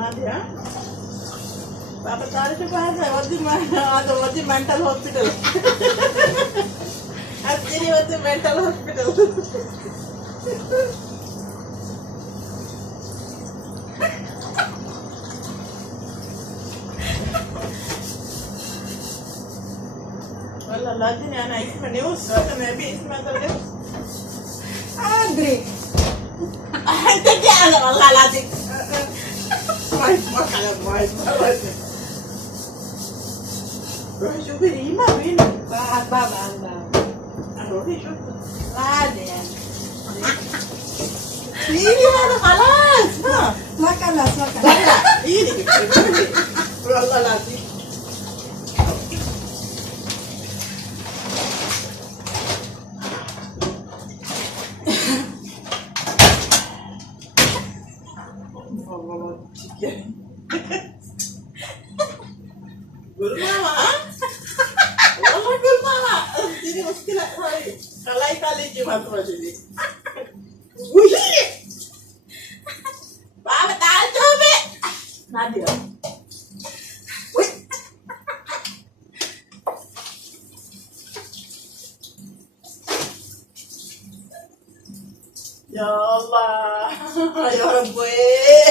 Nadia. Papa tarik ke bahasa, what's the mental hospital? Actually, what's the mental hospital? Well, Lajin and I see my news, maybe it's my news. Andre. I think I am a Lajin. My شو بريمة وين؟ Baba. روحي شوف بعدين ايدي هذا خلاص ها Makan. لا ايدي والله العظيم قول ماما والله قول ماما دي مشكلة هاي الله يخليكي ما تروحي وهي بابا تعال شوفي نادية يا الله يا ربي